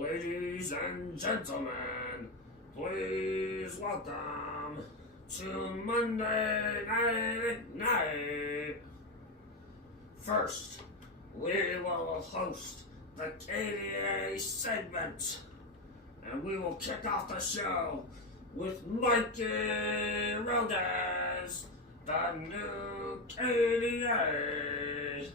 Ladies and gentlemen, please welcome to Monday Night. First, we will host the KDA segment, and we will kick off the show with Mikey Rogez, the new KDA.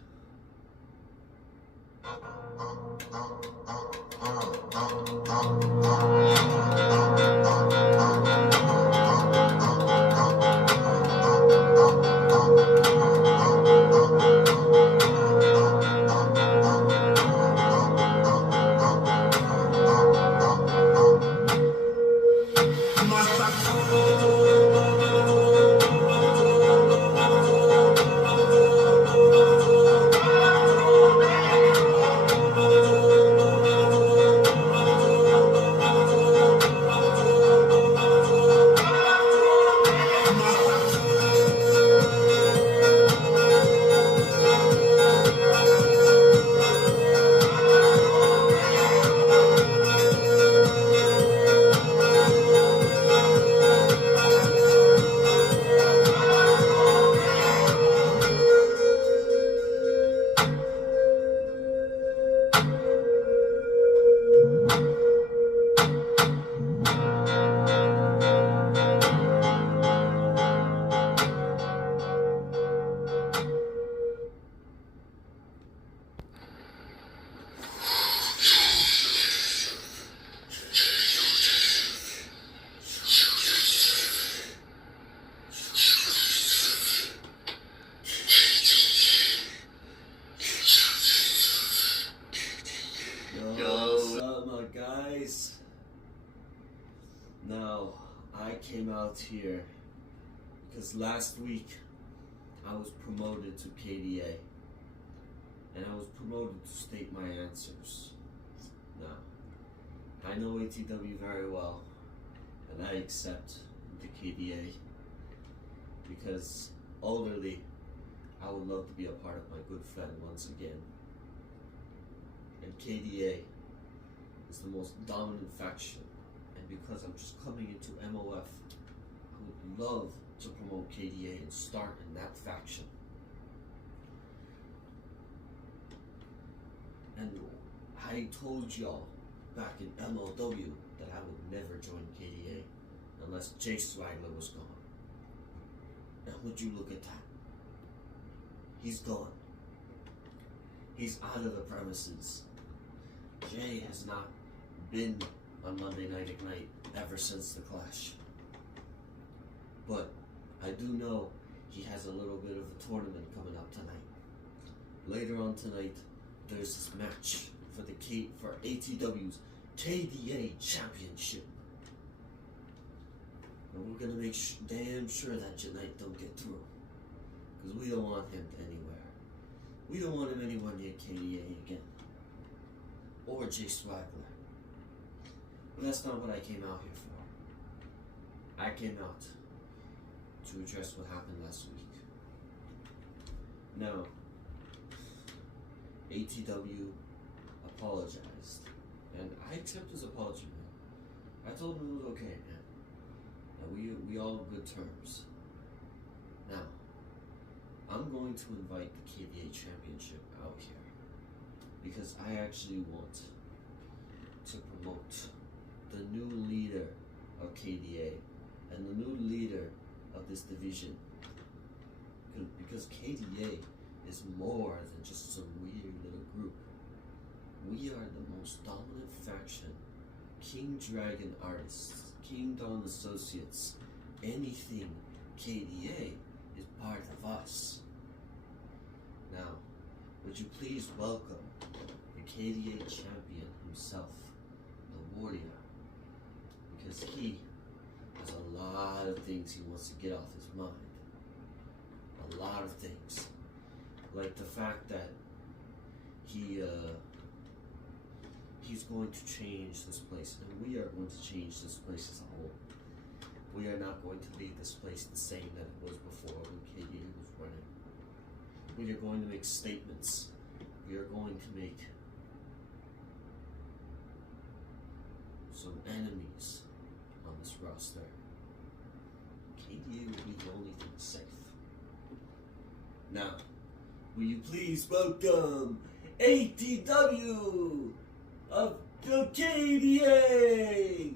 Now, I came out here because last week I was promoted to KDA, and I was promoted to state my answers. Now, I know ATW very well, and I accept the KDA because ultimately I would love to be a part of my good friend once again. And KDA is the most dominant faction. And because I'm just coming into MOF, I would love to promote KDA and start in that faction. And I told y'all back in MLW that I would never join KDA unless Jae Swaggler was gone. And would you look at that? He's gone. He's out of the premises. Jay has not been on Monday Night Ignite ever since the clash. But I do know he has a little bit of a tournament coming up tonight. Later on tonight, there's this match for ATW's KDA Championship. And we're gonna make damn sure that Knight don't get through. Because we don't want him anywhere. We don't want him anywhere near KDA again. Or Jae Swaggler. But that's not what I came out here for. I came out to address what happened last week. Now, ATW apologized, and I accept his apology, man. I told him it was okay, man. And we all on good terms. Now, I'm going to invite the KDA Championship out here because I actually want to promote the new leader of KDA and the new leader of this division, because KDA is more than just some weird little group. We are the most dominant faction. King Dragon Artists, King Dawn Associates, anything KDA is part of us. Now, would you please welcome the KDA champion himself, the Warrior, because he has a lot of things he wants to get off his mind. A lot of things. Like the fact that he's going to change this place, and we are going to change this place as a whole. We are not going to leave this place the same that it was before when KDA was running. We are going to make statements. We are going to make some enemies on this roster, KDA will be the only thing safe. Now, will you please welcome ATW of the KDA?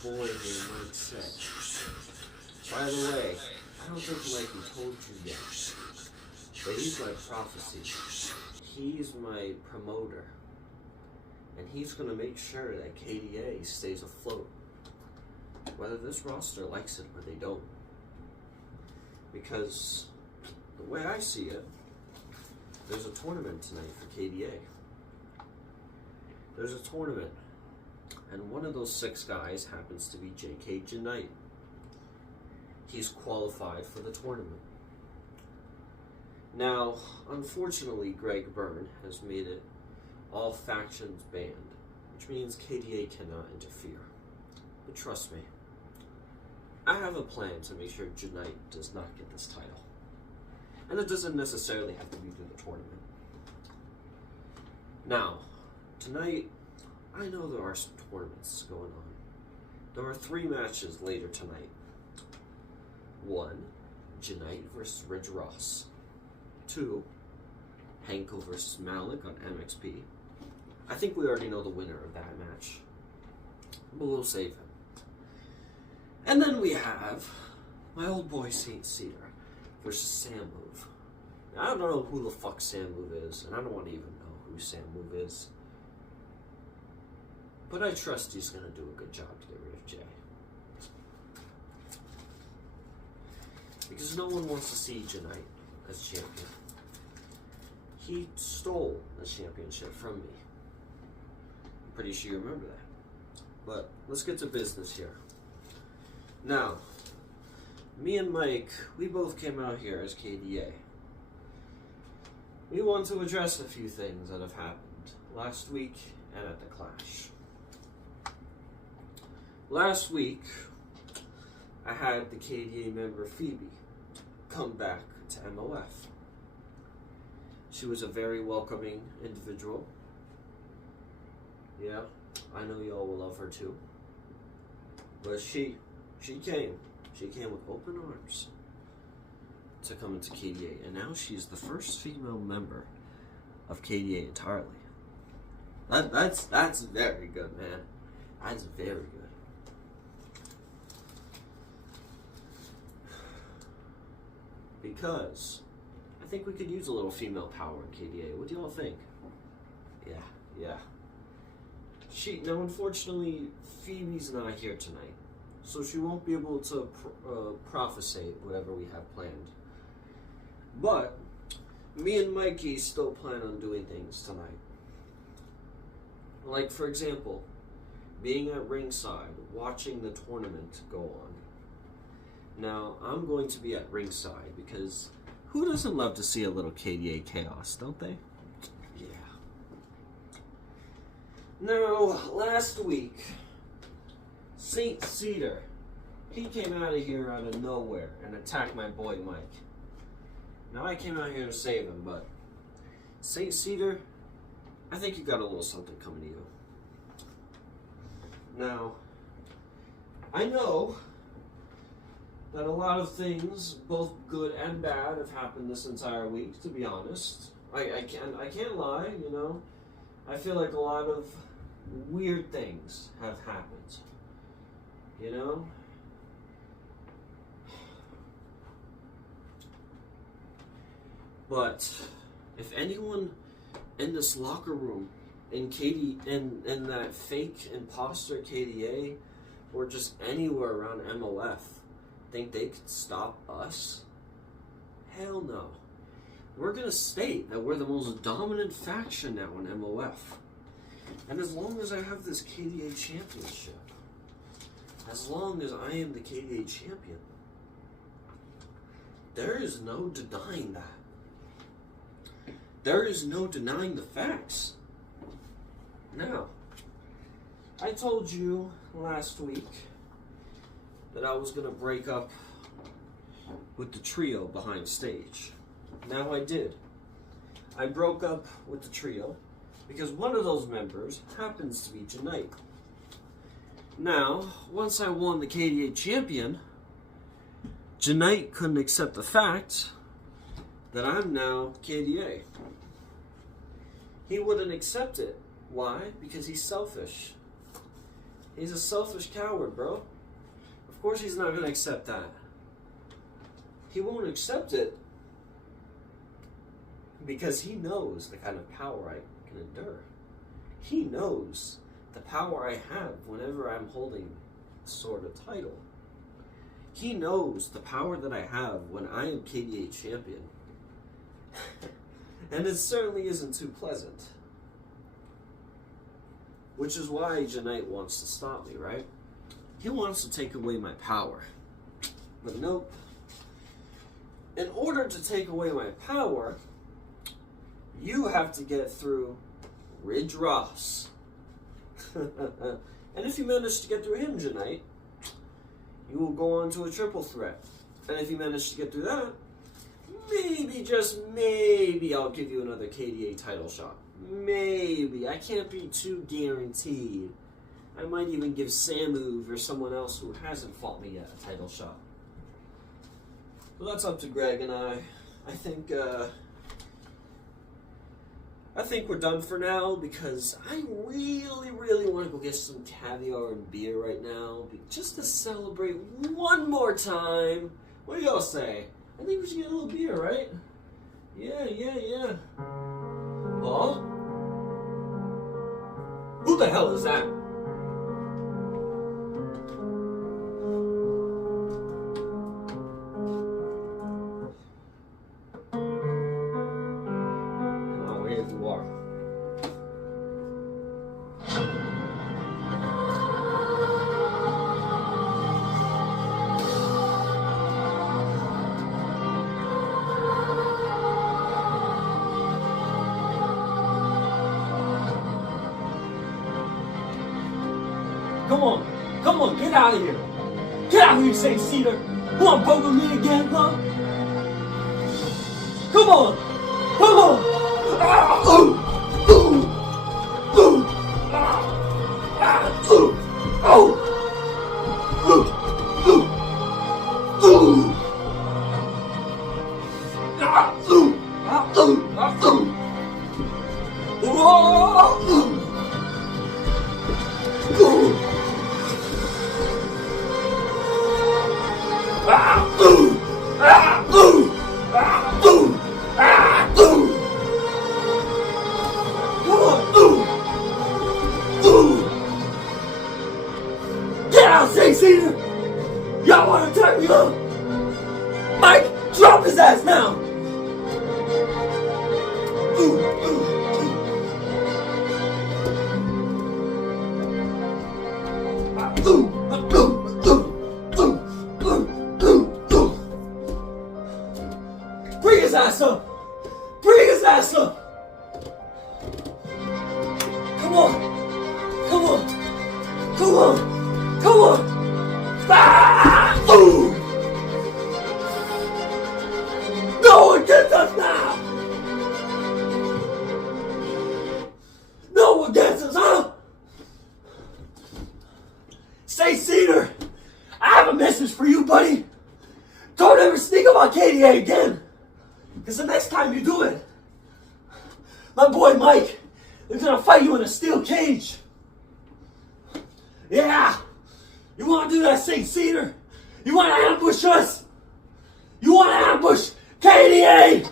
Boy named Mindset. By the way, I don't think Mikey told you yet, but he's my prophecy. He's my promoter, and he's going to make sure that KDA stays afloat, whether this roster likes it or they don't. Because the way I see it, there's a tournament tonight for KDA. There's a tournament. And one of those 6 guys happens to be Jae Knight. He's qualified for the tournament. Now, unfortunately, Greg Byrne has made it all factions banned, which means KDA cannot interfere. But trust me, I have a plan to make sure Knight does not get this title. And it doesn't necessarily have to be through the tournament. Now, tonight, I know there are some tournaments going on. There are 3 matches later tonight. 1, Knight versus Ridge Ross. 2, Hanko versus Malec on MXP. I think we already know the winner of that match, but we'll save him. And then we have my old boy Cedar versus Sam Move. Now, I don't know who the fuck Sam Move is, and I don't want to even know who Sam Move is. But I trust he's going to do a good job to get rid of Jay. Because no one wants to see Knight as champion. He stole the championship from me. I'm pretty sure you remember that. But let's get to business here. Now, me and Mike, we both came out here as KDA. We want to address a few things that have happened last week and at the Clash. Last week, I had the KDA member Phoebe come back to MOF. She was a very welcoming individual. Yeah, I know y'all will love her too. But she came. She came with open arms to come into KDA. And now she's the first female member of KDA entirely. That's very good, man. That's very good. Because I think we could use a little female power in KDA. What do y'all think? Yeah. Now, unfortunately, Phoebe's not here tonight, so she won't be able to prophesy whatever we have planned. But me and Mikey still plan on doing things tonight. Like, for example, being at ringside, watching the tournament go on. Now, I'm going to be at ringside because who doesn't love to see a little KDA chaos, don't they? Yeah. Now, last week, Cedar, he came out of here out of nowhere and attacked my boy Mike. Now, I came out here to save him, but Cedar, I think you got a little something coming to you. Now, I know that a lot of things, both good and bad, have happened this entire week, to be honest. I can't lie, you know. I feel like a lot of weird things have happened, you know. But if anyone in this locker room, in that fake imposter KDA, or just anywhere around MOF, think they could stop us? Hell no. We're gonna state that we're the most dominant faction now in MOF. And as long as I have this KDA championship, as long as I am the KDA champion, there is no denying that. There is no denying the facts. Now, I told you last week that I was going to break up with the trio behind stage. Now I did. I broke up with the trio because one of those members happens to be Jae. Now, once I won the KDA champion, Jae couldn't accept the fact that I'm now KDA. He wouldn't accept it. Why? Because he's selfish. He's a selfish coward, bro. Of course he's not going to accept that. He won't accept it because he knows the kind of power I can endure. He knows the power I have whenever I'm holding a sort of title. He knows the power that I have when I am KDA champion. And it certainly isn't too pleasant. Which is why Jae wants to stop me, right? He wants to take away my power. But nope. In order to take away my power, you have to get through Ridge Ross. And if you manage to get through him, Jae, you will go on to a triple threat. And if you manage to get through that, maybe, just maybe, I'll give you another KDA title shot. Maybe. I can't be too guaranteed. I might even give Samu or someone else who hasn't fought me yet a title shot. Well, that's up to Greg and I. I think we're done for now because I really, really want to go get some caviar and beer right now just to celebrate one more time. What do y'all say? I think we should get a little beer, right? Yeah. Huh? Who the hell is that? Oh, here you are. Come on, get out of here. Get out of here, St. Cedar. You want to poke with me again, huh? Come on. Ah, ooh, ooh, ooh, ah, ah, ooh, oh, ooh, ooh, ooh, ah, ooh, ah, ooh, ah, ooh, whoa, ooh, ooh, ah, ooh, ah, ooh, ah, ooh, ah, ooh. Come on, ooh. Get out, St. Cedar! Y'all wanna turn me up? Mike, drop his ass now! Ooh. Bring his ass up! Come on! Ah! Ooh! No one gets us now! No one gets us, huh? Say, Cedar, I have a message for you, buddy. Don't ever sneak up on KDA again. Because the next time you do it, my boy Mike is gonna fight you in a steel cage. Yeah! You wanna do that, St. Cedar? You wanna ambush us? You wanna ambush KDA?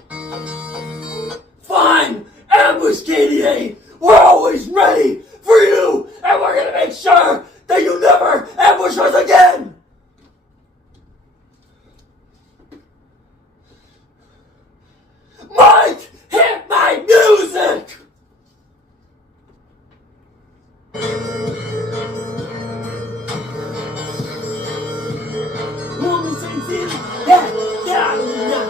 Fine! Ambush KDA! We're always ready for you! And we're gonna make sure that you never ambush us again! Mike! Hit my music! You want me, St. Cedar? Yeah! Get out of here now!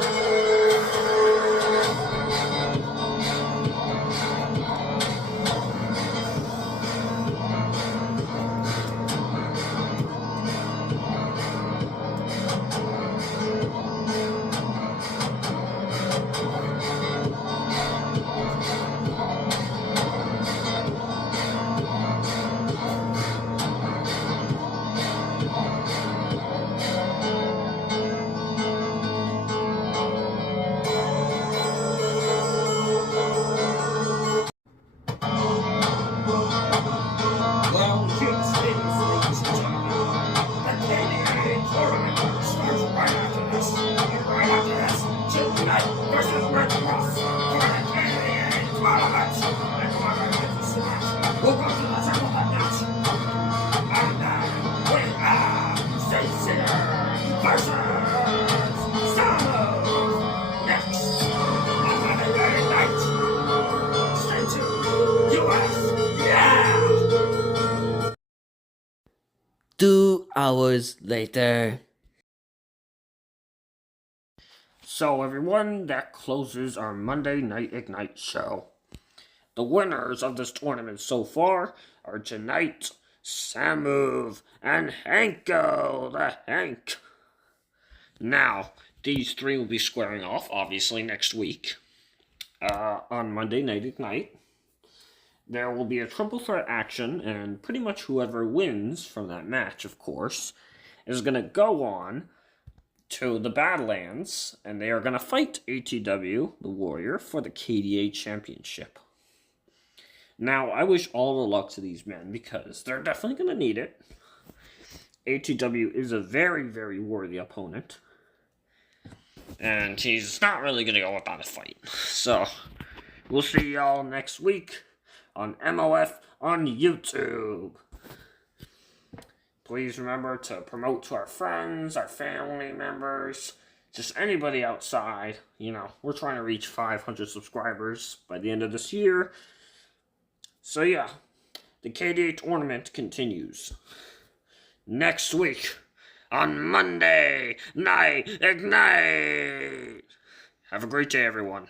Well, here's things, ladies and gentlemen. The KDA tournament starts right after this. And right after this, Jill Knight versus Red Cross for the KDA tournament. And whoever wins this match will go to the triple threat match. And then we have St. Cedar versus Samu next on Monday night. Stay tuned, US. Yeah! 2 hours later. So everyone, that closes our Monday Night Ignite show. The winners of this tournament so far are tonight, Samu and Hanko The Hank. Now, these three will be squaring off, obviously, next week on Monday Night Ignite. There will be a triple threat action, and pretty much whoever wins from that match, of course, is going to go on to the Badlands, and they are going to fight ATW, the Warrior, for the KDA Championship. Now, I wish all the luck to these men, because they're definitely going to need it. ATW is a very, very worthy opponent, and he's not really going to go without a fight. So, we'll see y'all next week on MOF on YouTube. Please remember to promote to our friends, our family members, just anybody outside. You know, we're trying to reach 500 subscribers by the end of this year. So yeah, the KDA tournament continues next week on Monday Night Ignite. Have a great day, everyone.